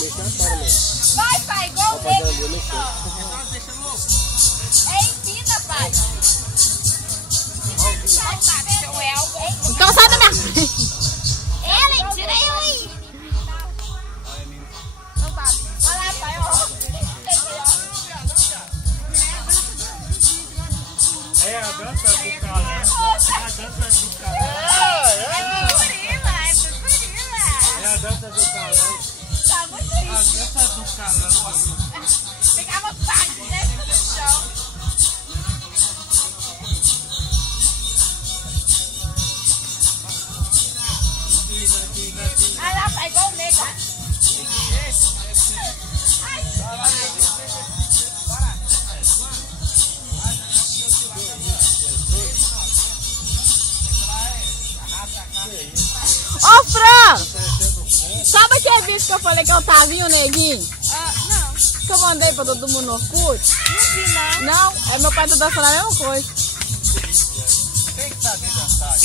Vai, pai, igual o nego. É ensina, pai. Então sai da minha frente. Ela, tira eu aí. Não sabe. Olha lá, pai, ó. É a dança do calão. É a dança do calão. É purpurina, é purpurina. É a dança do calão. Tá muito A triste. dança do calão. Ficava parte dentro do chão. Olha lá, pai, igual o nego. Ô, Fran! Sabe aquele vídeo que eu falei que eu tava vindo, neguinho? Não, Que eu mandei pra todo mundo no Orkut? não vi não. Não, é meu pai tá dançando a mesma coisa. Tem que saber dançar.